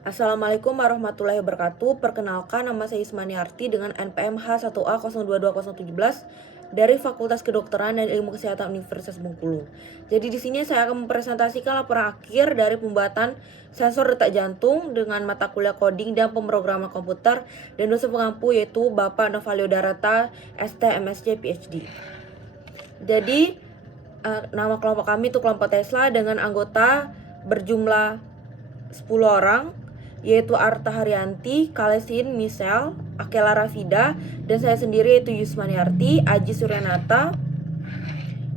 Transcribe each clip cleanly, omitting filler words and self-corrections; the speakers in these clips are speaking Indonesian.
Assalamualaikum warahmatullahi wabarakatuh. Perkenalkan, nama saya Ismaniarti dengan NPM H1A022017 dari Fakultas Kedokteran dan Ilmu Kesehatan Universitas Bengkulu. Jadi di sini saya akan mempresentasikan laporan akhir dari pembuatan sensor detak jantung dengan mata kuliah coding dan pemrograman komputer dan dosen pengampu yaitu Bapak Novalio Darata, ST, MSc, PhD. Jadi nama kelompok kami itu kelompok Tesla dengan anggota berjumlah 10 orang, yaitu Arta Haryanti, Kalesin, Michelle, Akela Rafida, dan saya sendiri yaitu Yusmaniarti, Aji Suryanata,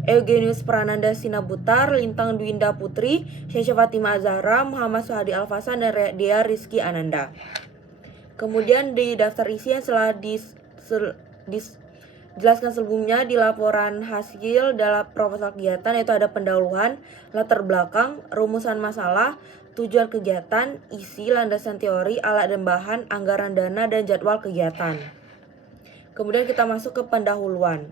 Eugenius Prananda Sinabutar, Lintang Dwinda Putri, Syesha Fatima Azhara, Muhammad Suhadi Alfasan, dan Dea Rizky Ananda. Kemudian di daftar isi yang telah dijelaskan sebelumnya di laporan hasil dalam proposal kegiatan, yaitu ada pendahuluan, latar belakang, rumusan masalah, tujuan kegiatan, isi, landasan teori, alat dan bahan, anggaran dana, dan jadwal kegiatan. Kemudian kita masuk ke pendahuluan.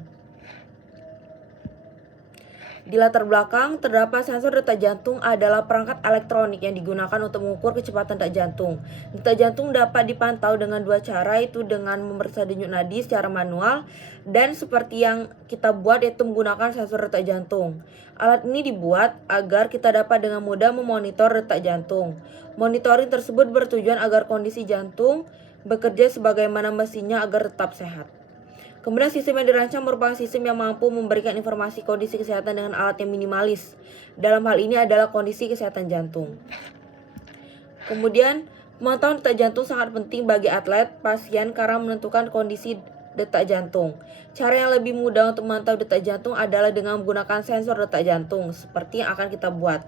Di latar belakang, terdapat sensor detak jantung adalah perangkat elektronik yang digunakan untuk mengukur kecepatan detak jantung. Detak jantung dapat dipantau dengan dua cara, yaitu dengan memeriksa denyut nadi secara manual dan seperti yang kita buat, yaitu menggunakan sensor detak jantung. Alat ini dibuat agar kita dapat dengan mudah memonitor detak jantung. Monitoring tersebut bertujuan agar kondisi jantung bekerja sebagaimana mestinya agar tetap sehat. Kemudian sistem yang dirancang merupakan sistem yang mampu memberikan informasi kondisi kesehatan dengan alat yang minimalis. Dalam hal ini adalah kondisi kesehatan jantung. Kemudian pemantauan detak jantung sangat penting bagi atlet, pasien karena menentukan kondisi detak jantung. Cara yang lebih mudah untuk memantau detak jantung adalah dengan menggunakan sensor detak jantung seperti yang akan kita buat,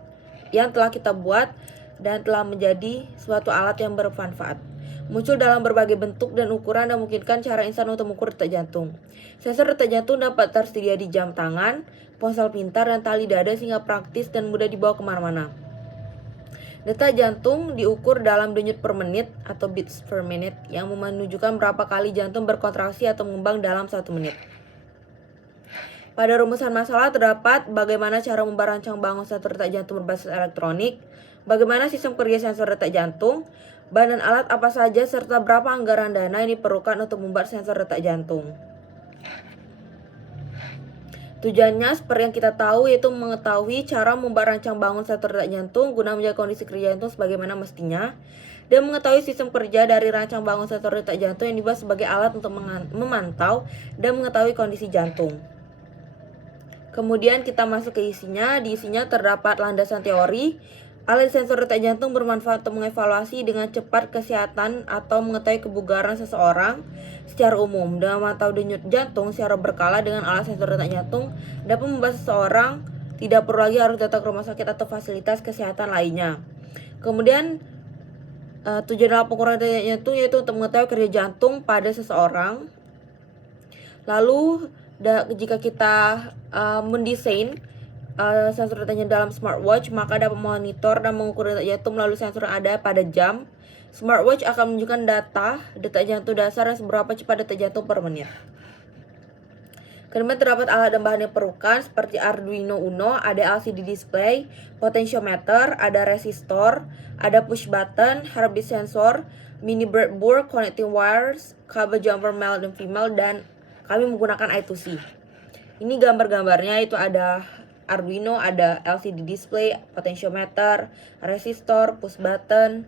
yang telah kita buat dan telah menjadi suatu alat yang bermanfaat. Muncul dalam berbagai bentuk dan ukuran dan memungkinkan cara instan untuk mengukur detak jantung. Sensor detak jantung dapat tersedia di jam tangan, ponsel pintar, dan tali dada sehingga praktis dan mudah dibawa kemana-mana. Detak jantung diukur dalam denyut per menit atau beats per minute yang menunjukkan berapa kali jantung berkontraksi atau mengembang dalam 1 menit. Pada rumusan masalah terdapat bagaimana cara merancang bangun sensor detak jantung berbasis elektronik, bagaimana sistem kerja sensor detak jantung, bahan dan alat apa saja, serta berapa anggaran dana yang diperlukan untuk membuat sensor detak jantung. Tujuannya seperti yang kita tahu, yaitu mengetahui cara membuat rancang bangun sensor detak jantung guna menjaga kondisi kerja jantung sebagaimana mestinya, dan mengetahui sistem kerja dari rancang bangun sensor detak jantung yang dibuat sebagai alat untuk memantau dan mengetahui kondisi jantung. Kemudian kita masuk ke isinya. Di isinya terdapat landasan teori. Alat sensor detak jantung bermanfaat untuk mengevaluasi dengan cepat kesehatan atau mengetahui kebugaran seseorang secara umum. Dengan memantau denyut jantung secara berkala dengan alat sensor detak jantung dapat membuat seseorang tidak perlu lagi harus datang ke rumah sakit atau fasilitas kesehatan lainnya. Kemudian tujuan dalam pengukuran detak jantung yaitu untuk mengetahui kerja jantung pada seseorang. Lalu jika kita mendesain sensor detak jantung dalam smartwatch, maka dapat memonitor dan mengukur detak jantung melalui sensor yang ada pada jam. Smartwatch akan menunjukkan data detak jantung dasar dan seberapa cepat detak jantung per menit. Kemudian terdapat alat dan bahan yang diperlukan seperti Arduino Uno, ada LCD display, potentiometer, ada resistor, ada push button, heartbeat sensor, mini breadboard, connecting wires, kabel jumper male dan female, dan kami menggunakan I2C. Ini gambar-gambarnya, itu ada Arduino, ada LCD display, potentiometer, resistor, push button,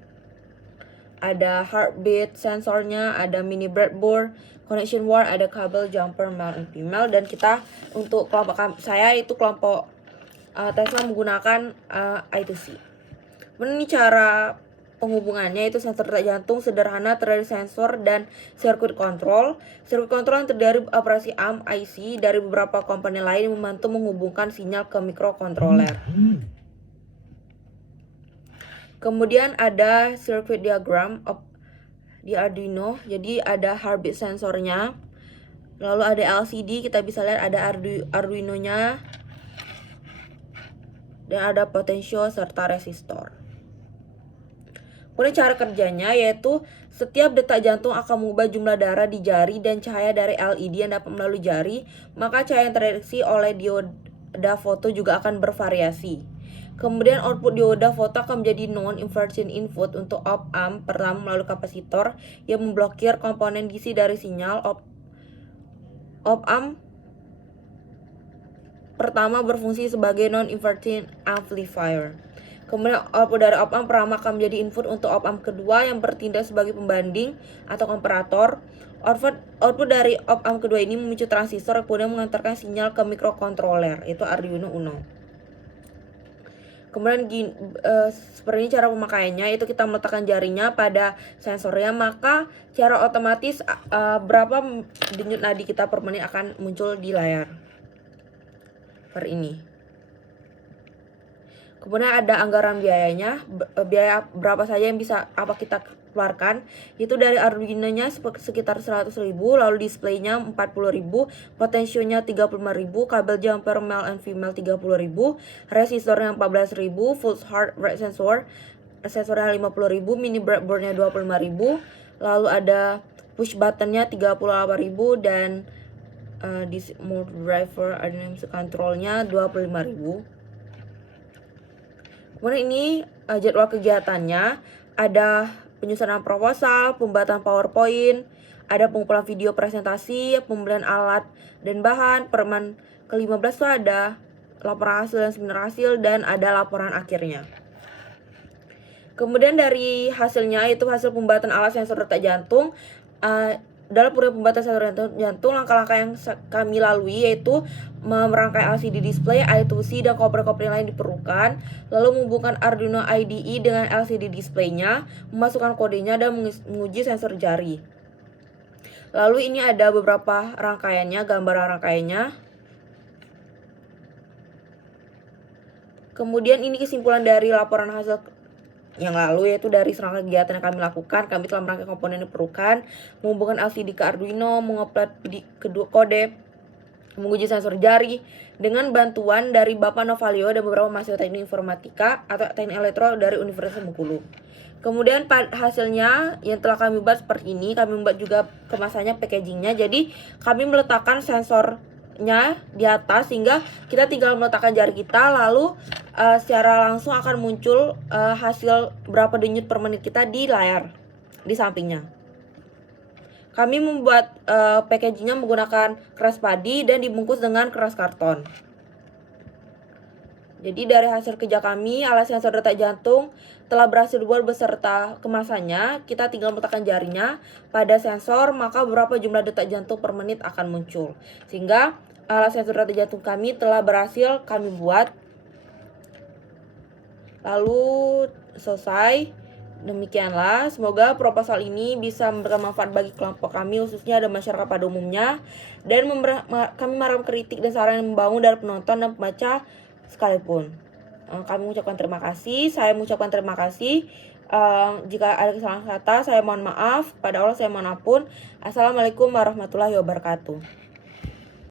ada heartbeat sensornya, ada mini breadboard, connection wire, ada kabel jumper male and female. Dan kita untuk kelompok saya itu kelompok Tesla menggunakan I2C. Ini cara penghubungannya, itu sensor detak jantung sederhana terdiri sensor dan sirkuit kontrol. Sirkuit kontrol yang terdiri operasi ARM IC dari beberapa komponen lain membantu menghubungkan sinyal ke mikrokontroler. Kemudian ada circuit diagram di Arduino. Jadi ada heartbeat sensornya. Lalu ada LCD, kita bisa lihat ada Arduino-nya. Dan ada potensio serta resistor. Kemudian cara kerjanya yaitu setiap detak jantung akan mengubah jumlah darah di jari dan cahaya dari LED yang dapat melalui jari, maka cahaya yang terdeteksi oleh dioda foto juga akan bervariasi. Kemudian output dioda foto akan menjadi non-inversion input untuk op-amp pertama melalui kapasitor yang memblokir komponen DC dari sinyal. Op-amp pertama berfungsi sebagai non-inverting amplifier. Kemudian output dari op-amp pertama akan menjadi input untuk op-amp kedua yang bertindak sebagai pembanding atau komparator. Output dari op-amp kedua ini memicu transistor yang kemudian mengantarkan sinyal ke microcontroller, yaitu Arduino Uno. Kemudian seperti ini cara pemakaiannya, yaitu kita meletakkan jarinya pada sensornya, maka secara otomatis berapa denyut nadi kita per menit akan muncul di layar seperti ini. Kemudian ada anggaran biayanya, biaya berapa saja yang bisa kita keluarkan, itu dari Arduino-nya sekitar 100.000, lalu displaynya 40.000, potensionya 35.000, kabel jumper male and female 30.000, resistornya 14.000, full heart rate sensornya 50.000, mini breadboardnya 25.000, lalu ada push buttonnya 38.000, dan this mode driver Arduino controlnya 25.000. Kemudian ini jadwal kegiatannya, ada penyusunan proposal, pembuatan PowerPoint, ada pengumpulan video presentasi, pembelian alat dan bahan, permen ke-15 itu ada laporan hasil dan seminar hasil, dan ada laporan akhirnya. Kemudian dari hasilnya, itu hasil pembuatan alat sensor detak jantung. Dalam program pembuatan sensor jantung, langkah-langkah yang kami lalui yaitu merangkai LCD display, I2C, dan komponen-komponen lain diperlukan, lalu menghubungkan Arduino IDE dengan LCD displaynya, memasukkan kodenya, dan menguji sensor jari. Lalu ini ada beberapa rangkaiannya, gambar rangkaiannya. Kemudian ini kesimpulan dari laporan hasil yang lalu, yaitu dari serangkaian kegiatan yang kami lakukan, kami telah merangkai komponen yang diperlukan, menghubungkan LCD ke Arduino, mengupload kedua kode, menguji sensor jari dengan bantuan dari Bapak Novalio dan beberapa mahasiswa teknik informatika atau teknik elektro dari Universitas Bengkulu. Kemudian hasilnya yang telah kami buat seperti ini, kami membuat juga kemasannya, packagingnya. Jadi kami meletakkan sensornya di atas sehingga kita tinggal meletakkan jari kita, lalu secara langsung akan muncul hasil berapa denyut per menit kita di layar di sampingnya. Kami membuat packagingnya menggunakan keras padi dan dibungkus dengan keras karton. Jadi dari hasil kerja kami, alat sensor detak jantung telah berhasil dibuat beserta kemasannya. Kita tinggal meletakkan jarinya pada sensor, maka berapa jumlah detak jantung per menit akan muncul. Sehingga alat sensor detak jantung kami telah berhasil kami buat. Lalu selesai. Demikianlah, semoga proposal ini bisa memberikan manfaat bagi kelompok kami, khususnya dan masyarakat pada umumnya, dan kami menerima kritik dan saran yang membangun dari penonton dan pembaca sekalipun. Kami mengucapkan terima kasih. Saya mengucapkan terima kasih. Jika ada kesalahan kata, saya mohon maaf. Pada Allah saya mohon ampun. Assalamualaikum warahmatullahi wabarakatuh.